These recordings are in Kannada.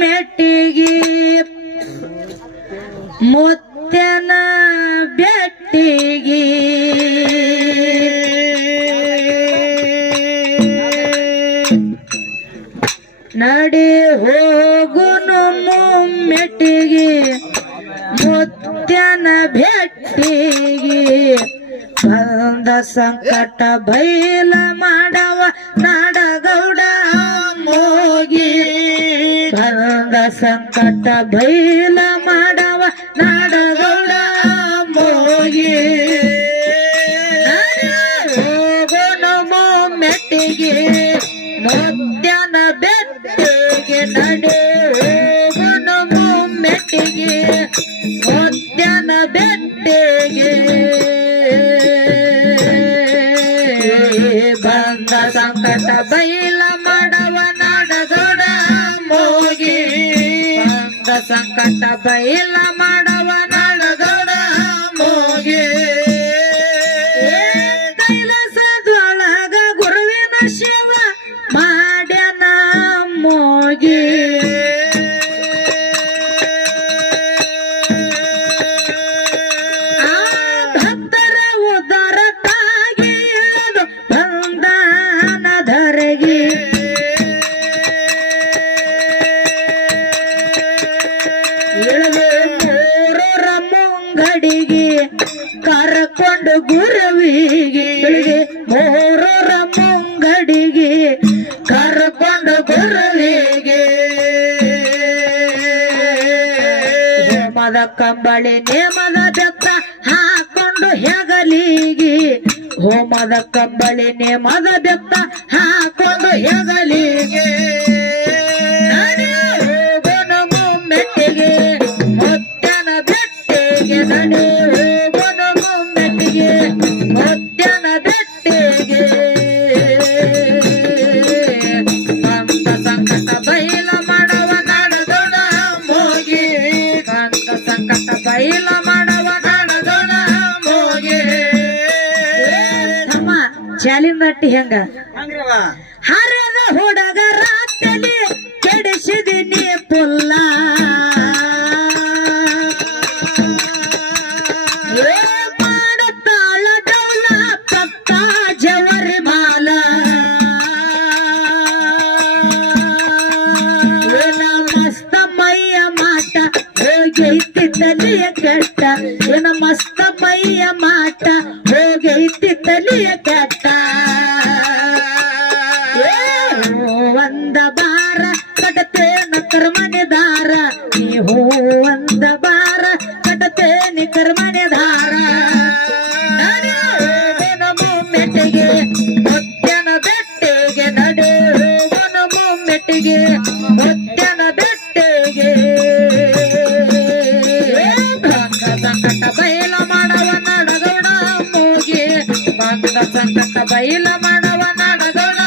ಮೆಟ್ಟಿಗೆ ಮುತ್ಯನ ಬೆಟ್ಟಿಗೆ ನಡಿ ಹೋಗುನು ಮೆಟ್ಟಿಗೆ ಮುತ್ಯನ ಭೆಟ್ಟಿಗೆ ಬಂದ ಸಂಕಟ ಬೈಲ ಮಾಡವ ನಾಡಗೌಡ ಮೋಗಿ ಬಂದ ಸಂಕಟ ಬೈಲ ಮಾಡವ ನಾಡಗೌಡ ಮೋಗಿ ಹೋಗೋನು ಮೆಟ್ಟಿಗೆ ಮುತ್ಯನ ಬೆಟ್ಟಿಗೆ ನಡೆ ಹೋಗೋನು ಮೆಟ್ಟಿಗೆ ಮುತ್ಯನ ಬೆಟ್ಟಿಗೆ ಬಂದ ಸಂಕಟ ಬೈಲ ಮಾಡವ ನಾಡಗೌಡ ಮೋಗಿ ಬಂದ ಸಂಕಟ ಬೈಲ ಮಾಡವ ನಾಡಗೌಡ ಮೋಗಿ ಕೈಲಾಸದೊಳಗ ಗುರುವಿನ ಶಿವ ಮಾಡ್ಯನ ಮೋಗಿ ಭಕ್ತರ ಉದರಕ್ಕಾಗಿ ಇಳಿದು ಬಂದಾನ ಧರೆಗೆ ಇಳಿದು ಮೂರರ ಮುಂಗಡಿಗೆ ಕರಕೊಂಡು ಗುರುವಿಗೆ ಇಳಿದು ಮೂರರ ಮುಂಗಡಿಗೆ ಕರಕೊಂಡು ಗುರುವಿಗೆ ಹೋಮದ ಕಂಬಳಿ ನೇಮದ ಬೆತ್ತ ಹಾಕೊಂಡು ಹೆಗಲಿಗೆ ಹೋಮದ ಕಂಬಳಿ ನೇಮದ ಬೆತ್ತ ಹಾಕೊಂಡು ಹೆಗಲಿಗೆ ಹೋಗೋನು ಮೆಟ್ಟಿಗೆ ಮುತ್ಯನ ಬೆಟ್ಟಿಗೆ ನಡೆ ಹೋಗೋನು ಮೆಟ್ಟಿಗೆ ಮುತ್ಯನ ಬೆಟ್ಟಿಗೆ ಬಂದ ಸಂಕಟ ಬೈಲ ಮಾಡವ ನಾಡಗೌಡ ಮೋಗಿ ಬಂದ ಸಂಕಟ ಬೈಲ ಮಾಡವ ನಾಡಗೌಡ ಮೋಗಿ ತಮ್ಮ ಚಾಲಿಂದಟ್ಟಿ ಹೆಂಗ ಹರದ ಹುಡುಗ ರಾತ್ರಿ ಕೆಡಿಸಿದಿನಿ ಪುಲ್ಲ ಮಾಡುತ್ತಾಳ ಡೌಲ ಪಕ್ಕ ಜವರಿ ಮಾಲ ಮಸ್ತ ಮೈಯ ಮಾಟ ಹೋಗೈತಿ ತಲಿಯ ಕೆಟ್ಟ ಏನ ಮಸ್ತ ಮೈಯ ಮಾಟ ಹೋಗೈತಿ ತಲಿಯ ಕೆಟ್ಟ ಒಂದ ಬಾರ ಕಟತೇನ ಕರ್ಮನೆದಾರ ನೀ ಒಂದ ಬಾರ ಕಟತೇನಿ ಕರ್ಮನೆದಾರ ಹೋಗೋನು ಮೆಟ್ಟಿಗೆ ಮುತ್ಯನ ಬೆಟ್ಟಿಗೆ ನಡೆ ಹೋಗೋನು ಮೆಟ್ಟಿಗೆ ಮುತ್ಯನ ಬೆಟ್ಟಿಗೆ ಬಂದ ಸಂಕಟ ಬೈಲ ಮಾಡವ ನಾಡಗೌಡ ಮೋಗಿ ಬಂದ ಸಂಕಟ ಬೈಲ ಮಾಡವ ನಾಡಗೌಡ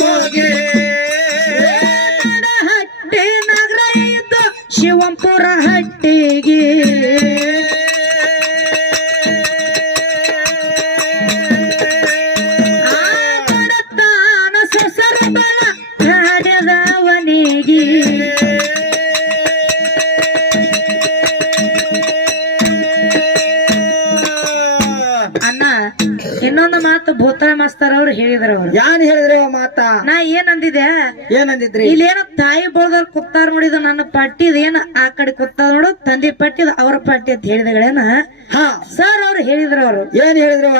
ಮೋಗಿ ಹಟ್ಟಿ ನಗರ ಇದ್ದು ಶಿವಂಪುರ ಹಟ್ಟಿಗೆ ತಾನ ಸೊಸರ ಬಲ ಹಾಡ್ಯದವನಿಗೆ ಅಣ್ಣ ಇನ್ನೊಂದು ಮಾತು ಭೂತಾಳ ಮಾಸ್ತರ್ ಅವ್ರು ಹೇಳಿದ್ರ ಅವ್ರು ಯಾನ್ ಹೇಳಿದ್ರೆ ಮಾತ ನಾ ಏನಂದಿದೆ ಏನಂದಿದ್ರಿ ಇಲ್ಲೇನ ತಾಯಿ ಬಳದವ್ರು ಕುತ್ತಾರ ನೋಡಿದ ನನ್ನ ಪಟ್ಟಿದ ಏನ ಆ ಕಡೆ ಕುತ್ತಾದ ನೋಡು ತಂದೆ ಪಟ್ಟಿದ ಅವ್ರ ಪಟ್ಟಿ ಅಂತ ಹೇಳಿದಗಳೇನ ಹಾ ಸರ್ ಅವ್ರು ಹೇಳಿದ್ರ ಅವ್ರು ಏನ್ ಹೇಳಿದ್ರವ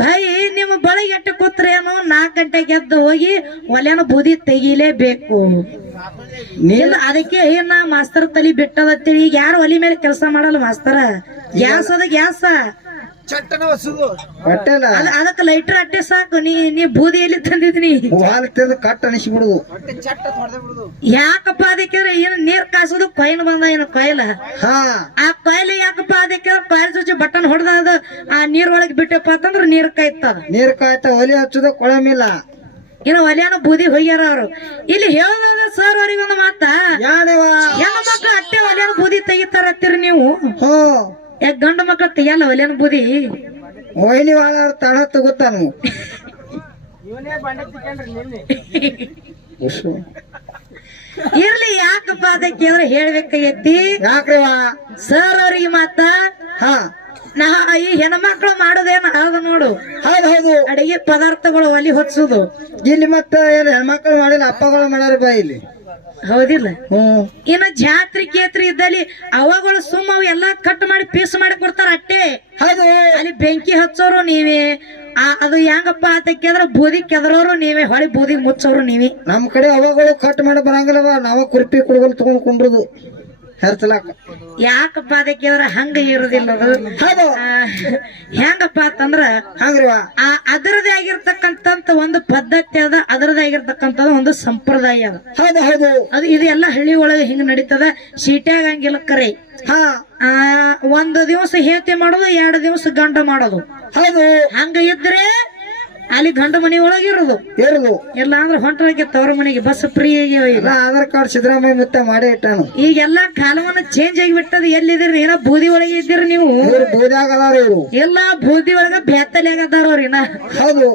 ಭಾಯಿ ನಿಮ್ಮ ಬಳಿಗೆ ಎಟ್ಟ ಕೂತ್ರೇನು 4 ಗಂಟೆಗೆ ಎದ್ದು ಹೋಗಿ ಒಲೆನ ಬೂದಿ ತೆಗಿಲೇಬೇಕು ಇಲ್ಲ ಅದಕ್ಕೆ ಏನ ಮಾಸ್ತರ್ ತಲಿ ಬಿಟ್ಟದತ್ತೇಳಿ ಈಗ ಯಾರು ಒಲಿ ಮೇಲೆ ಕೆಲಸ ಮಾಡಲ್ಲ ಮಾಸ್ತರ ಗ್ಯಾಸ್ ಅದ ಗ್ಯಾಸ ಹೊಟ್ಟೆಲ್ಲ ಅದಕ್ಕೆ ಲೈಟರ್ ಅಟ್ಟೆ ಸಾಕು ನೀ ಬೂದಿ ಎಲ್ಲಿ ತಂದಿದ್ನಿ ಕಟ್ ಅನಿಸ್ಬಿಡುದು ಯಾಕಪ್ಪ ಅದಕ್ಕೆ ಏನ್ ನೀರ್ ಕಾಸೋದು ಕೊಯ್ಲ್ ಬಂದ ಏನು ಕೊಯ್ಲ ಹಾ ಆ ಕೊಯ್ಲ ಯಾಕಪ್ಪ ಅದಕ್ಕೆ ಕೊಯ್ಲ್ ಚುಚ್ಚಿ ಬಟನ್ ಹೊಡೆದ ಅದು ಆ ನೀರ್ ಒಳಗ್ ಬಿಟ್ಟಪ್ಪ ಅಂತಂದ್ರ ನೀರ್ ಕಾಯ್ತದ ನೀರ್ ಕಾಯ್ತ ಒಲಿ ಹಚ್ಚುದ ಕೊಳಮಿಲ್ಲ ಇನ್ನು ಒಲೆಯನ ಬೂದಿ ಹೋಗ್ಯಾರ ಅವ್ರು ಇಲ್ಲಿ ಹೇಳೋದ ಸರ್ ಅವ್ರಿಗೆ ಒಂದು ಮಾತ ಹೆಣ್ಣು ಮಕ್ಳು ಅಟ್ಟೆ ಒಲೆಯನ ಬೂದಿ ತೆಗಿತಾರತ್ತೀರಿ ನೀವು ಯಾಕೆ ಗಂಡು ಮಕ್ಳು ತೆಗಿಯಲ್ಲ ಒಲೆಯನ ಬೂದಿ ಒಯ್ನಿ ವಾಳ ತಡ ತಗೋತಾನು ಇರ್ಲಿ ಯಾಕೆ ಯಾಕಪ್ಪ ಅಂತ ಕೇಳಿದ್ರೆ ಹೇಳ್ಬೇಕಾಗೈತಿ ಯಾಕ್ರಿವ ಸರ್ ಅವ್ರಿಗೆ ಮಾತ ಹಾ ನಾ ಈ ಹೆಣ್ಮಕ್ಳು ಮಾಡೋದೇನ ಅದ ನೋಡು ಹೌದು ಹೌದು ಅಡಿಗೆ ಪದಾರ್ಥಗಳು ಒಲಿ ಹೊತ್ಸುದು ಇಲ್ಲಿ ಮತ್ತ ಏನ್ ಹೆಣ್ಮಕ್ಳು ಮಾಡಿಲ್ಲ ಅಪ್ಪಗಳು ಮಾಡ್ಯಾರ ಬಾ ಇಲ್ಲಿ ಹೌದಿಲ್ಲ ಹ್ಮ್ ಇನ್ನ ಜಾತ್ರೆ ಕೇತ್ರಿ ಇದ್ದಲ್ಲಿ ಅವಾಗಳು ಸುಮ್ಮ ಅವು ಎಲ್ಲಾ ಕಟ್ ಮಾಡಿ ಪೀಸ್ ಮಾಡಿ ಕೊಡ್ತಾರ ಅಟ್ಟೆ ಹೌದು ಅಲ್ಲಿ ಬೆಂಕಿ ಹಚ್ಚೋರು ನೀವೇ ಅದು ಹೆಂಗಪ್ಪ ಅಂತ ಕೇಳಿದ್ರೆ ಬೂದಿ ಕೆದರೋರು ನೀವೇ ಹೊಳಿ ಬೂದಿಗೆ ಮುಚ್ಚೋರು ನೀವೇ ನಮ್ ಕಡೆ ಅವಾಗಳು ಕಟ್ ಮಾಡಿ ಬರಂಗಿಲ್ಲವ ನಾವ ಕುರ್ಪಿ ಕುಡುಗಲ್ ತಗೊಂಡ್ ಕುಂಡ್ರುದು ಹೆರ್ಚಲಾಕ ಯಾಕಪ್ಪ ಅಂತ ಕೇಳಿದ್ರೆ ಹಂಗ ಇರುದಿಲ್ಲ ಅದು ಹೌದು ಹೆಂಗಪ್ಪ ಅಂತಂದ್ರ ಹಂಗ್ರಿವ ಅದರದೇ ಆಗಿರ್ತಕ್ಕಂತ ಒಂದು ಪದ್ಧತಿ ಅದ ಅದರದೇ ಆಗಿರ್ತಕ್ಕಂತ ಒಂದು ಸಂಪ್ರದಾಯ ಅದ ಹೌದು ಹೌದು ಅದು ಇದೆಲ್ಲ ಹಳ್ಳಿ ಒಳಗೆ ಹಿಂಗ ನಡೀತದ ಸೀಟ್ಯಾಗ ಹಂಗಿಲ್ಲ ಕರೆ ಹಾ ಒಂದು ದಿವಸ ಹೇತಿ ಮಾಡೋದು 2 ದಿವಸ ಗಂಡ ಮಾಡೋದು ಹೌದು ಹಂಗ ಇದ್ರೆ ಅಲ್ಲಿ ಗಂಡ ಮನಿ ಒಳಗಿರೋದು ಇರುದು ಇಲ್ಲ ಅಂದ್ರೆ ಹೊಂಟೋಗಿ ತವ್ರ ಮನೆಗೆ ಬಸ್ ಫ್ರೀ ಆಗ್ಯಾವ ಈಗ ಆಧಾರ್ ಕಾರ್ಡ್ ಸಿದ್ದರಾಮಯ್ಯ ಮುತ್ತ ಮಾಡೇ ಇಟ್ಟಾನು ಈಗೆಲ್ಲಾ ಕಾಲವನ್ನ ಚೇಂಜ್ ಆಗಿಬಿಟ್ಟದ ಎಲ್ಲಿದಿರಿ ಏನೋ ಬೂದಿ ಒಳಗೆ ಇದ್ದೀರಿ ನೀವು ಇವ್ರು ಬೂದ್ಯಾಗದಾರ ಇವ್ರು ಎಲ್ಲ ಬೂದಿ ಒಳಗ ಬ್ಯಾತಲಿ ಆಗದಾರ ಅವ್ರಿನ ಹೌದು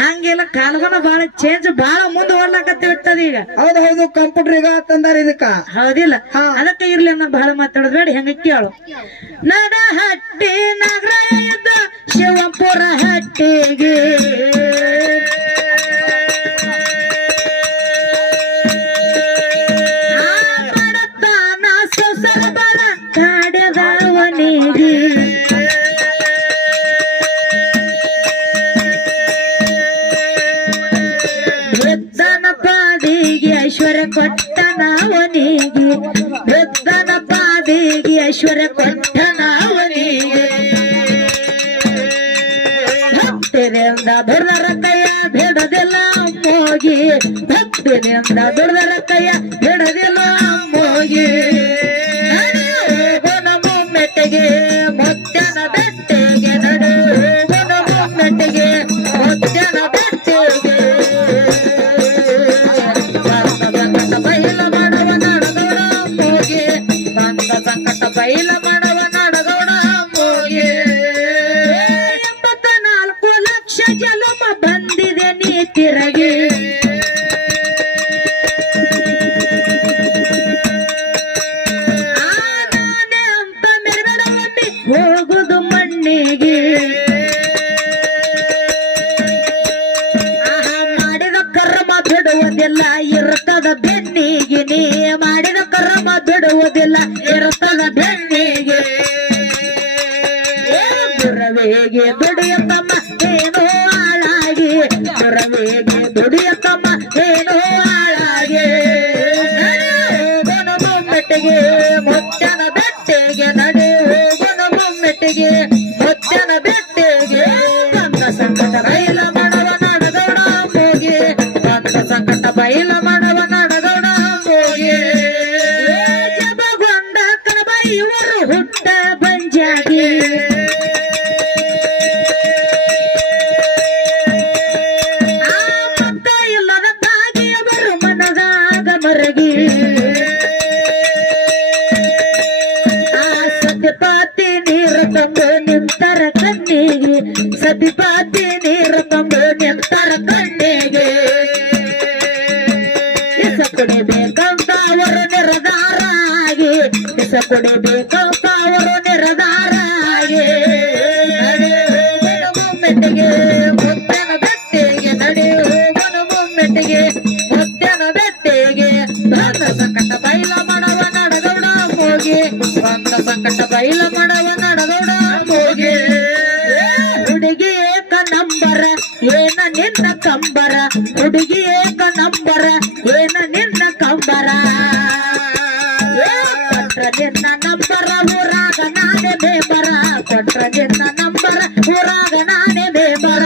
ಹಂಗೆಲ್ಲ ಕಾಲವನ್ನ ಬಾಳ ಚೇಂಜ್ ಬಾಳ ಮುಂದೆ ಓಡ್ಲಾಕತ್ತಿ ಬಿಟ್ಟದ ಈಗ ಹೌದು ಹೌದು ಕಂಪ್ಯೂಟರ್ ಈಗ ತಂದಾರ ಇದಕ್ಕ ಹೌದಿಲ್ಲ ಅದಕ್ಕೆ ಇರ್ಲಿ ನಾ ಬಹಳ ಮಾತಾಡೋದ್ ಬೇಡ ಹೆಂಗ ಕೇಳು ನಡ ಹಟ್ಟಿ ನಗರ ಇದ್ದ ಶಿವಪುರ ಹಟ್ಟಿಗೆ ಬಡತನ ಸೊಸರ ಬರ ಕಾಡದವನಿಗೆ ವೃದ್ಧನ ಪಾದಿಗೆ ಐಶ್ವರ್ಯ ಕೊಟ್ಟನವನಿಗೆ ವೃದ್ಧನ ಪಾದಿಗೆ ಐಶ್ವರ್ಯ ಕೊಟ್ಟನವನಿಗೆ ಭಕ್ತಿನಿಂದ ದುರ್ದರ ಕೈಯ ಬಿಡದಿಲ್ಲ ಮೋಗಿ ಭಕ್ತಿನಿಂದ ದುರ್ದರ ಕೈಯ ಬಿಡದಿಲ್ಲ ಮೋಗಿ ಮೆಟ್ಟಿಗೆ ಮುತ್ತನ ಬೆಟ್ಟಿಗೆ ನಡುವನು ಮೆಟ್ಟಿಗೆ ಮುತ್ತನ ಬೆಟ್ಟಿಗೆ ಸಂಕಟ ಬೈಲ ಮಾಡವ ನಡಗೌಡ ಮೋಗಿ ಬಂದ ಸಂಕಟ ಬೈಲ ಮಾಡವ ನಡಗೌಡ ಮೋಗಿ 84 ಲಕ್ಷ ಜಲಮ ಬಂದಿದೆ ನೀ ತಿರಗಿ ನಾನೇ ಅಂತ ಮೆರವಡಿ ಹೋಗುದು ಮಣ್ಣಿಗೆ ಮಾಡಿದ ಕರ್ಮ ಬಿಡುವುದಿಲ್ಲ ಇರ್ತದ ಬೆನ್ನಿಗೆ ನೀ ಮಾಡಿದ ಕರ್ಮ ಬಿಡುವುದಿಲ್ಲ ಇರ್ತದ ಬೆನ್ನಿಗೆ ದುರವೇಗೆ ದುಡಿಯತಮ್ಮ ಏನೋ ಹಾಳಾಗಿ ದುರವೇಗೆ ದುಡಿಯತಮ್ಮ ಏನೋ ಹಾಳಾಗಿ ಹೋಗೋಣ ಬೊಮ್ಮೆಟ್ಟಿಗೆ ಮುತ್ತನ ಬೆಟ್ಟಿಗೆ ನಡೆ ಹೋಗೋಣ ಬೊಮ್ಮೆಟ್ಟಿಗೆ ಮುತ್ತನ ಬೆಟ್ಟಿಗೆ ಬಂದ ಸಂಕಟ ಬೈಲ ಮಾಡವ ನಡಗೌಡ ಹೋಗಿ ಬಂದ ಸಂಕಟ ಬೈಲ ಮಾಡವ ನಡಗೌಡ ಹೋಗಿ ಜಬಗೊಂಡ ಕಣಬ ಇವರು ಹುಟ್ಟ ಬಂಜಾಗಿ ಇಲ್ಲದ ತಾಗಿ ಅವರು ಮನದಾಗ ಮರಗಿ ಸತಿಪಾತಿ ನೀರು ತಂದು ನಿಂತರ ಕಣ್ಣಿಗೆ ಸತಿಪಾತಿ ನೀರು ತಂದು ನಿಂತರ ಕಣ್ಣಿಗೆ ಇಸ ಕುಡಿಬೇಕಂತ ಅವರು ನಿರ್ಧಾರ ಆಗಿ ಇಸ ಕುಡಿಬೇಕಂತ ಅವರು ನಿರ್ಧಾರ ಆಗಿ ಮೆಟ್ಟಿಗೆ ಮುತ್ತನ ಬೆಟ್ಟಿಗೆ ನಡೆ ಹೋಗನು ಮೆಟ್ಟಿಗೆ ಮುತ್ತನ ಬೆಟ್ಟಿಗೆ ಬಂದ ಸಂಕಟ ಬೈಲ ಮಾಡವ ನಡಗೌಡ ಹೋಗಿ ಬಂದ ಸಂಕಟ ಬೈಲ ಮಾಡವ ನಡಗೌಡ ಹೋಗಿ ಹುಡುಗಿ ಏಕ ನಂಬರ ಏನ ನಿನ್ನ ಕಂಬರ ಹುಡುಗಿ ಏಕ ನಂಬರ ಏನ ನಿನ್ನ ಕಂಬರ ಕೊಟ್ರ ನಿನ್ನ ನಂಬರ ಊರಾಗ ನಾನೇ ಬೇಬರ ಕೊಟ್ರ ನಿನ್ನ ನಂಬರ ಊರಾಗ ನಾನೇ ಬೇಬರ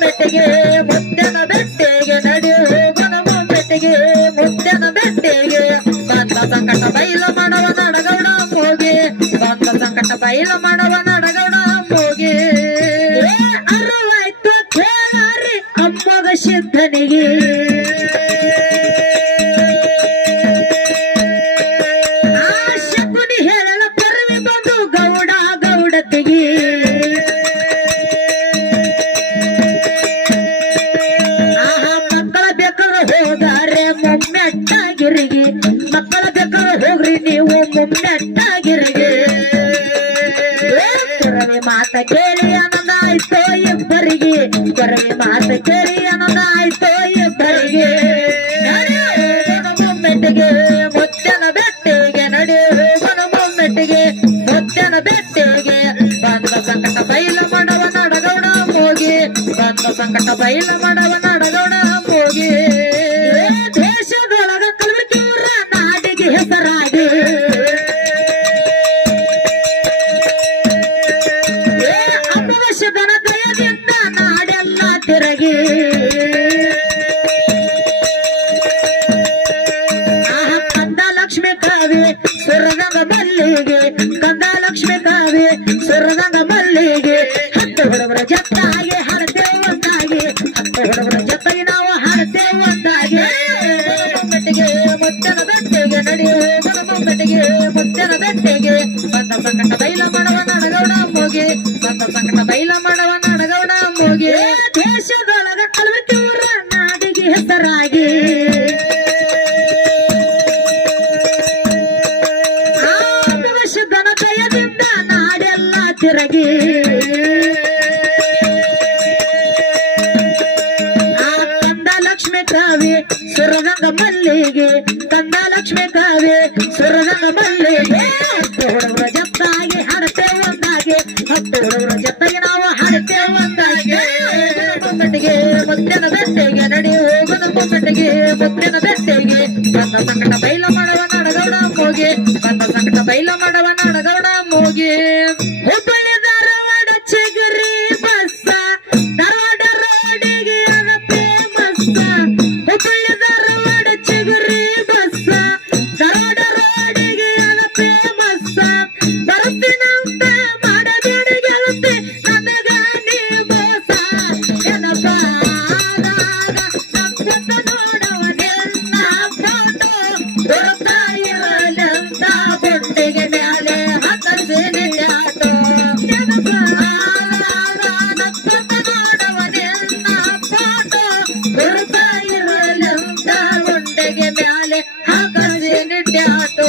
ಮೆಟ್ಟಿಗೆ ಮುತ್ತನ ಬೆಟ್ಟಿಗೆ ನಡಿ ಹೋಗನ ಮೆಟ್ಟಿಗೆ ಮುತ್ತನ ಬೆಟ್ಟಿಗೆ ಬಂದ ಸಂಕಟ ಬೈಲ ಮಾಡವ ನಡಗೌಡ ಹೋಗಿ ಬಂದ ಸಂಕಟ ಬೈಲ ಮಾಡವ ನಡಗೌಡ ಹೋಗಿ ಅರುವಾಯ್ತು ಕೇಳಾರಿ ಅಮ್ಮಗ ಸಿದ್ಧನಿಗೆ ಶಕುನಿ ಹೇಳಲ ಪರ್ವಿ ಬಂದು ಗೌಡ ಗೌಡತಿಗೆ ಮಕ್ಕಳ ಬೇಕಾದ್ರೆ ಹೋದಾರೆ ಮೊಮ್ಮೆಟ್ಟಾಗಿರಿಗೆ ಮಕ್ಕಳ ಬೇಕಾದ್ರೆ ಹೋಗ್ರಿ ನೀವು ಮೊಮ್ಮೆಟ್ಟಾಗಿರಿಗೆ ಕೊರವೆ ಮಾತ ಕೇಳಿ ಆನಂದ ಆಯ್ತೋ ಇಬ್ಬರಿಗೆ ಕೊರವೆ ಮಾತ ಕೇಳಿ ಆನಂದ ಆಯ್ತೋ ಇಬ್ಬರಿಗೆ ಮೊಮ್ಮೆಟ್ಟಿಗೆ ಮುತ್ತನ ಬೆಟ್ಟಿಗೆ ನಡಿ ಮೊಮ್ಮೆಟ್ಟಿಗೆ ಮುತ್ತನ ಬೆಟ್ಟಿಗೆ ಬಂದ ಸಂಕಟ ಬೈಲ ಮಾಡವ ನಡಗೌಡ ಹೋಗಿ ಬಂದ ಸಂಕಟ ಬೈಲ ಮಾಡವ ನಡಗೌಡ ಹೋಗಿ ದೇಶದೊಳಗ ಕಲಬುರಗಿಯವರ ನಾಡಿಗೆ ಹೆಸರಾಗಿ ಅಪವಶದನ ದಯದಿಂದ ನಾಡೆಲ್ಲ ತಿರುಗಿ ಕಂದ ಲಕ್ಷ್ಮಿ ಕಾವಿ ಸುರದಂಗ ಮಲ್ಲಿಗೆ ಕಂದ ಲಕ್ಷ್ಮಿ ಕಾವಿ ಸುರದಂಗ ಮಲ್ಲಿಗೆ ಹತ್ತು ಹುಡುಗರ ಜತ್ತಾಗಿ ಹಾಡ್ತೇವೆ ಒಂದಾಗಿ ಹತ್ತು ಹುಡುಗರ ಜೊತೆಗೆ ನಾವು ಹಾಡ್ತೇವೆ ಒಂದಾಗಿ ಮೊಮ್ಮೆಟ್ಟಿಗೆ ಮುತ್ತನ ಬೆಟ್ಟಿಗೆ ನಡೆಯುವ ಮೊಮ್ಮೆಟ್ಟಿಗೆ ಮುತ್ತನ ಬೆಟ್ಟಿಗೆ ಬಂದ ಸಂಕಟ ಬೈಲ ಮಾಡವ ನಡಗೌಡ ಮೋಗಿ ಬಂದ ಸಂಕಟ ಬೈಲ ಮಾಡವ ನಡಗೌಡ ಮೋಗಿ ದೇಶದೊಳಗ ಕಲಬುರಗಿಯವರ ನಾಡಿಗೆ ಹೆಸರಾಗಿ ಆಪವಶದನ ದಯದಿಂದ ನಾಡೆಲ್ಲ ತಿರುಗಿ ಕಂದ ಲಕ್ಷ್ಮಿ ಕಾವಿ ಸುರದಂಗ ಮಲ್ಲಿಗೆ ಕಂದ ಲಕ್ಷ್ಮಿ ಕಾವಿ ಸುರದಂಗ ಮಲ್ಲಿಗೆ ಹತ್ತು ಹುಡುಗರ ಜೊತ್ತಾಗಿ ಹಾಡುತ್ತೇವೆ ಒಂದಾಗಿ ಹತ್ತು ಹುಡುಗರ ಜೊತೆಗೆ ನಾವು ಹಾಡುತ್ತೇವೆ ಒಂದಾಗಿ ಮೊಮ್ಮೆಟ್ಟಿಗೆ ಮುತ್ತಿನ ಬೆಟ್ಟಿಗೆ ನಡಿ ಹೋಗುದು ಮೊಮ್ಮೆಟ್ಟಿಗೆ ಮುತ್ತಿನ ಬೆಟ್ಟಿಗೆ ಬಂದ ಸಂಕಟ ಬೈಲ ಮಾಡುವ ನಡಗೌಡ ಮೋಗಿ ಬಂದ ಸಂಕಟ ಬೈಲ ಮಾಡುವ ನಡಗೌಡ ಮೋಗಿ ಹುಬ್ಬಳ್ಳಿ ಧಾರವಾಡ ಚಿಗುರಿ ಬಸ್ಸ ಧಾರವಾಡ ರೋಡಿಗೆ ಅದ ಫೇಮಸ್ ಹುಬ್ಬಳ್ಳಿ ಧಾರವಾಡ ಚಿಗುರಿ ಬಸ್ಸ ಧಾರವಾಡ ರೋಡಿಗೆ ಅದ ಫೇಮಸ್ ಬರ್ತೀನಂತ ಮಾಡಬೇಡ ಗೆಳತಿ ನನಗ ನೀ ಮೋಸ ಏನಪ್ಪ ನೋಡವ ನಿನ್ನ ಫೋಟೋ ಕೊಡ್ತಾ ಇರಲಂತ ಬೊಟ್ಟಿಗೆ ಮ್ಯಾಲೆ ಹತ್ತರಿಸಿ ನಿಲ್ಲಾಟೋ ನೋಡವ ನಿನ್ನ ಫೋಟೋ ಕೊಡ್ತಾ ಇರಲಂತ ಬೊಟ್ಟಿಗೆ ಮ್ಯಾಲೆ ಹಾಕರಿಸಿ ನಿಲ್ಲಾಟೋ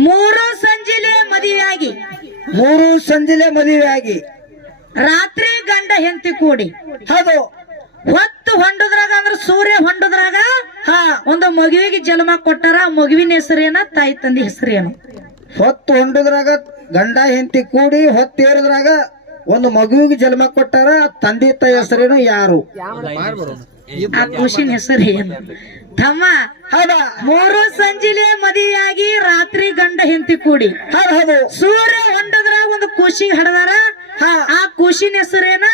ಮೂರು ಸಂಜಿಲೆ ಮದುವೆಯಾಗಿ ಮೂರು ಸಂಜೆಲೆ ಮದುವೆ ಆಗಿ ರಾತ್ರಿ ಗಂಡ ಹೆಂಡತಿ ಕೂಡಿ ಹೌದು ಹೊತ್ತು ಹೊಂಡದ್ರಾಗ ಅಂದ್ರ ಸೂರ್ಯ ಹೊಂಡದ್ರಾಗ ಹಾ ಒಂದು ಮಗುವಿಗೆ ಜನ್ಮ ಕೊಟ್ಟಾರ ಆ ಮಗುವಿನ ಹೆಸರೇನ ತಾಯಿ ತಂದೆ ಹೆಸರೇನು ಹೊತ್ತು ಹೊಂಡದ್ರಾಗ ಗಂಡ ಹೆಂಡತಿ ಕೂಡಿ ಹೊತ್ತೇರದ್ರಾಗ ಒಂದು ಮಗುವಿಗೆ ಜನ್ಮ ಕೊಟ್ಟಾರ ತಂದೆ ತಾಯಿ ಹೆಸರೇನು ಯಾರು ಆ ಖುಷಿನ ಹೆಸರು ಏನು ತಮ್ಮ ಹೌದಾ ಮೂರು ಸಂಜಿಲೆ ಮದುವೆಯಾಗಿ ರಾತ್ರಿ ಗಂಡ ಹೆಂಡತಿ ಕೂಡಿ ಹೌದು ಹೌದು ಸೂರ್ಯ ಹೊಂಡದ್ರಾಗ ಒಂದು ಖುಷಿಗೆ ಹಡದಾರ ಹಾ ಆ ಖುಷಿನ ಹೆಸರೇನ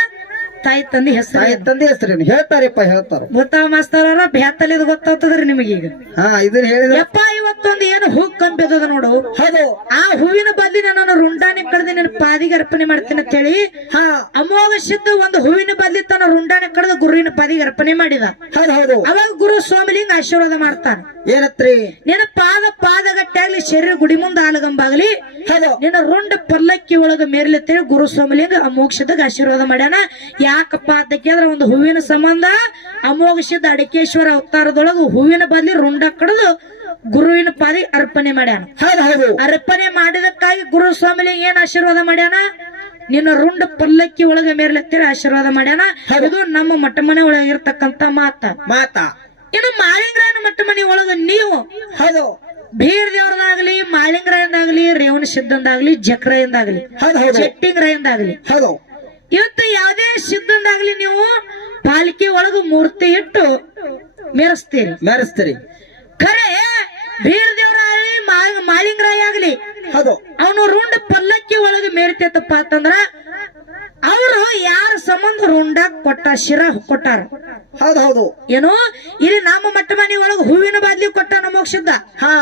ತಾಯಿ ತಂದೆ ಹೆಸರು ತಾಯಿ ತಂದೆ ಹೆಸರೇನು ಹೇಳ್ತಾರಪ್ಪ ಹೇಳ್ತಾರ ಗೊತ್ತಾವ ಮಾಸ್ತರ್ ಬ್ಯಾತಲ್ಲಿದ್ ಗೊತ್ತಾಗ್ತದ್ರಿ ನಿಮಗೀಗ ಹಾ ಇದನ್ನ ಹೇಳಿದ್ರೆ ಯಪ್ಪ ಇವತ್ತೊಂದು ಏನು ಹೂ ಕಂಬಿದ ನೋಡು ಹೌದು ಆ ಹೂವಿನ ಬದ್ಲಿನ ನಾನು ರುಂಡಾನೆ ಕಡ್ದು ನಿನ್ನ ಪಾದಿಗೆ ಅರ್ಪಣೆ ಮಾಡ್ತೀನಿ ಅಂತ ಹೇಳಿ ಹಾ ಅಮೋಘ ಸಿದ್ಧ ಒಂದು ಹೂವಿನ ಬದ್ಲಿ ತನ್ನ ರುಂಡಾನೆ ಕಡ್ದು ಗುರುವಿನ ಪಾದಿಗೆ ಅರ್ಪಣೆ ಮಾಡಿದ ಹೌದು ಹೌದು ಅವಾಗ ಗುರು ಸ್ವಾಮಿಲಿಂಗ ಆಶೀರ್ವಾದ ಮಾಡ್ತಾನ ಏನತ್ರಿ ನಿನ್ನ ಪಾದಗಟ್ಟಾಗ್ಲಿ ಶರೀರ ಗುಡಿ ಮುಂದ ಆಲಗಂಬಾಗ್ಲಿ ಹೌದು ನಿನ್ನ ರುಂಡ ಪಲ್ಲಕ್ಕಿ ಒಳಗ ಮೇರ್ಲತ್ತೇಳಿ ಗುರು ಸ್ವಾಮಿಲಿಂಗ ಅಮೋಕ್ಷದಾಗ ಆಶೀರ್ವಾದ ಮಾಡ್ಯಾನ ಯಾಕಪ್ಪ ಅಂತ ಕೇಳಿದ್ರೆ ಒಂದು ಹೂವಿನ ಸಂಬಂಧ ಅಮೋಘ ಸಿದ್ಧ ಅಡಿಕೇಶ್ವರ ಅವತಾರದೊಳಗ ಹೂವಿನ ಬದ್ಲಿ ರುಂಡ ಕಡ್ದು ಗುರುವಿನ ಪಾದಿಗೆ ಅರ್ಪಣೆ ಮಾಡ್ಯಾನ ಹೌದು ಹೌದು ಅರ್ಪಣೆ ಮಾಡಿದಕ್ಕಾಗಿ ಗುರು ಸ್ವಾಮಿಲಿಂಗ ಏನ್ ಆಶೀರ್ವಾದ ಮಾಡ್ಯಾನ ನಿನ್ನ ರುಂಡ ಪಲ್ಲಕ್ಕಿ ಒಳಗ ಮೇರ್ಲತ್ತೇಳಿ ಆಶೀರ್ವಾದ ಮಾಡ್ಯಾನ ಇದು ನಮ್ಮ ಮಠ ಮನೆ ಒಳಗಿರ್ತಕ್ಕಂತ ಮಾತ ಮಾತಾ ಇನ್ನು ಮಾಳಿಂಗರಾಯನ ಮಟ್ಟ ಮನಿ ಒಳಗ ನೀವು ಹೌದು ಬೀರ್ ದೇವ್ರದಾಗ್ಲಿ ಮಾಳಿಂಗರಾಯಂದಾಗ್ಲಿ ರೇವಣ ಸಿದ್ಧಂದಾಗ್ಲಿ ಜಕ್ರಯಿಂದಾಗ್ಲಿ ಹೌದು ಹೌದು ಚೆಟ್ಟಿಂಗರಾಯಂದಾಗ್ಲಿ ಹೌದು ಇವತ್ತು ಯಾವ್ದೇ ಸಿದ್ಧಂದಾಗ್ಲಿ ನೀವು ಪಾಲಿಕೆ ಒಳಗ ಮೂರ್ತಿ ಇಟ್ಟು ಮೆರೆಸ್ತೀರಿ ಮೆರೆಸ್ತೀರಿ ಖರೆ ಬೀರ್ ದೇವ್ರಾಗ್ಲಿ ಮಾಳಿಂಗರಾಯ ಆಗ್ಲಿ ಹೌದು ಅವನು ರುಂಡ ಪಲ್ಲಕ್ಕಿ ಒಳಗೆ ಮೇರ್ತೈತಪ್ಪ ಅಂತಂದ್ರ ಅವರು ಯಾರ ಸಂಬಂಧ ರುಂಡ ಕೊಟ್ಟ ಶಿರ ಕೊಟ್ಟಾರ ಹೌದು ಹೌದು ಏನು ಇಲ್ಲಿ ನಮ್ಮ ಮಟ್ಟ ಮನಿ ಒಳಗ ಹೂವಿನ ಬಾದ್ಲಿ ಕೊಟ್ಟ ನಮೋಕ್ಷದ ಹಾ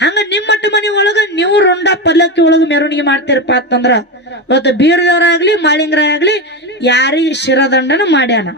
ಹಂಗ ನಿಮ್ ಮಟ್ಟ ಮನಿ ಒಳಗ ನೀವು ರುಂಡ ಪಲ್ಲಕ್ಕಿ ಒಳಗ ಮೆರವಣಿಗೆ ಮಾಡ್ತೀರಪ್ಪ ಅಂತಂದ್ರ ಇವತ್ತು ಬೀರ್ ದೇವ್ರಾಗ್ಲಿ ಮಾಳಿಂಗರಾಯ ಆಗ್ಲಿ ಯಾರಿಗೆ ಶಿರದಂಡನ ಮಾಡ್ಯಾನ